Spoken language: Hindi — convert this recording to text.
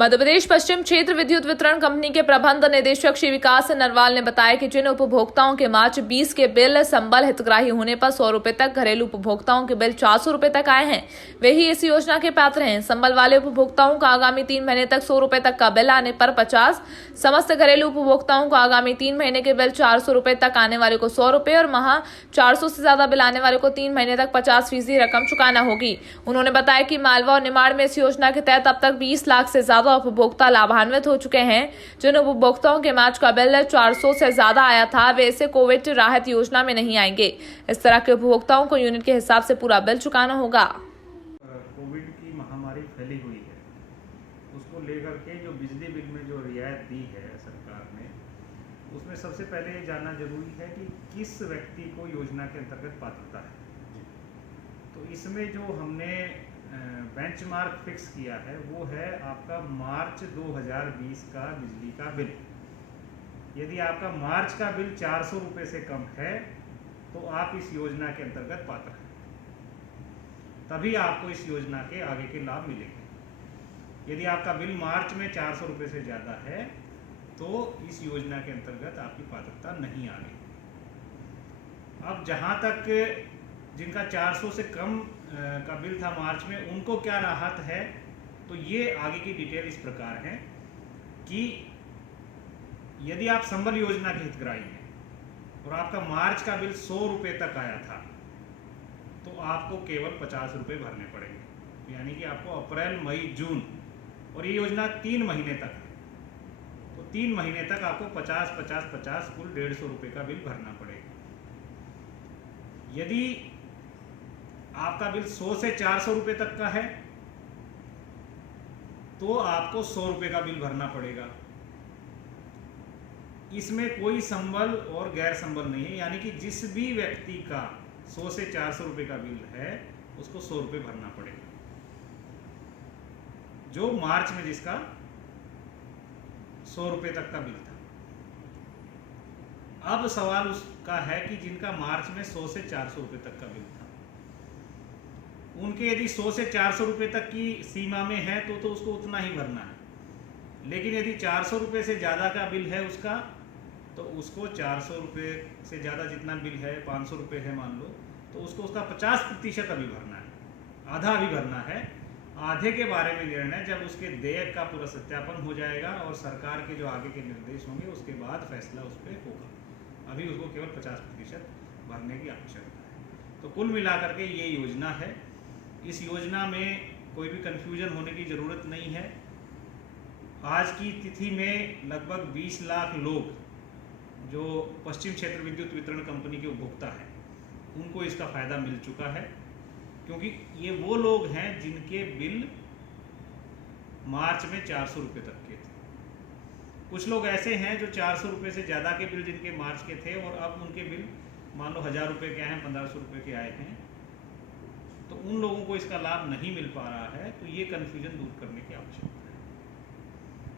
मध्य प्रदेश पश्चिम क्षेत्र विद्युत वितरण कंपनी के प्रबंध निदेशक श्री विकास नरवाल ने बताया कि जिन उपभोक्ताओं के मार्च 20 के बिल संबल हितग्राही होने पर 100 रुपए तक, घरेलू उपभोक्ताओं के बिल 400 रुपए तक आए हैं, वे ही इस योजना के पात्र हैं। संबल वाले उपभोक्ताओं को आगामी 3 महीने तक 100 रुपए तक का बिल आने पर 50, समस्त घरेलू उपभोक्ताओं को आगामी 3 महीने के बिल 400 रुपए तक आने वाले को 100 रुपए और माह 400 से ज्यादा बिल आने वाले को 3 महीने तक 50% रकम चुकाना होगी। उन्होंने बताया कि मालवा और निमाड़ में इस योजना के तहत अब तक 20 लाख से ज्यादा उपभोक्ता लाभान्वित हो चुके हैं। जिन उपभोक्ताओं के मार्च का बिल 400 से ज्यादा आया था, वे इसे कोविड राहत योजना में नहीं आएंगे। इस तरह के उपभोक्ताओं को यूनिट के हिसाब से पूरा बिल चुकाना होगा। कोविड की महामारी फैली हुई है, उसको लेकर के जो बिजली बिल में जो रियायत दी है सरकार ने, उसमें सबसे पहले ये जानना जरूरी है कि किस व्यक्ति को योजना के अंतर्गत पात्रता है। तो इसमें जो हमने बेंचमार्क फिक्स किया है वो है आपका मार्च 2020 का बिजली का बिल। यदि आपका मार्च का बिल 400 रुपये से कम है तो आप इस योजना के अंतर्गत पात्र हैं, तभी आपको इस योजना के आगे के लाभ मिलेंगे। यदि आपका बिल मार्च में 400 रुपये से ज़्यादा है तो इस योजना के अंतर्गत आपकी पात्रता नहीं आनी। अब जहाँ तक जिनका 400 से कम का बिल था मार्च में, उनको क्या राहत है, तो ये आगे की डिटेल इस प्रकार है कि यदि आप संबल योजना के हितग्राही हैं और आपका मार्च का बिल 100 रुपये तक आया था तो आपको केवल 50 रुपये भरने पड़ेंगे। यानी कि आपको अप्रैल, मई, जून, और ये योजना 3 महीने तक है, तो 3 महीने तक आपको 50, 50, 50 कुल 150 रुपये का बिल भरना पड़ेगा। यदि आपका बिल 100 से 400 रुपये तक का है तो आपको 100 रुपये का बिल भरना पड़ेगा। इसमें कोई संबल और गैर संबल नहीं है, यानी कि जिस भी व्यक्ति का 100 से 400 रुपये का बिल है उसको 100 रुपये भरना पड़ेगा, जो मार्च में जिसका 100 रुपये तक का बिल था। अब सवाल उसका है कि जिनका मार्च में 100 से 400 रुपये तक का बिल था, उनके यदि 100 से 400 रुपये तक की सीमा में है तो उसको उतना ही भरना है। लेकिन यदि 400 रुपये से ज़्यादा का बिल है उसका, तो उसको 400 रुपये से ज़्यादा जितना बिल है, 500 रुपये है मान लो, तो उसको उसका 50% अभी भरना है, आधा अभी भरना है। आधे के बारे में निर्णय जब उसके देयक का पूरा सत्यापन हो जाएगा और सरकार के जो आगे के निर्देश होंगे उसके बाद फैसला उस पर होगा। अभी उसको केवल 50% भरने की आवश्यकता है। तो कुल मिलाकर के ये योजना है। इस योजना में कोई भी कन्फ्यूजन होने की ज़रूरत नहीं है। आज की तिथि में लगभग 20 लाख लोग जो पश्चिम क्षेत्र विद्युत वितरण कंपनी के उपभोक्ता हैं, उनको इसका फ़ायदा मिल चुका है, क्योंकि ये वो लोग हैं जिनके बिल मार्च में 400 रुपये तक के थे। कुछ लोग ऐसे हैं जो 400 रुपये से ज़्यादा के बिल जिनके मार्च के थे और अब उनके बिल मान लो 1000 रुपये के आए हैं, 1500 रुपये के आए हैं, तो उन लोगों को इसका लाभ नहीं मिल पा रहा है। तो ये कन्फ्यूजन दूर करने की आवश्यकता है।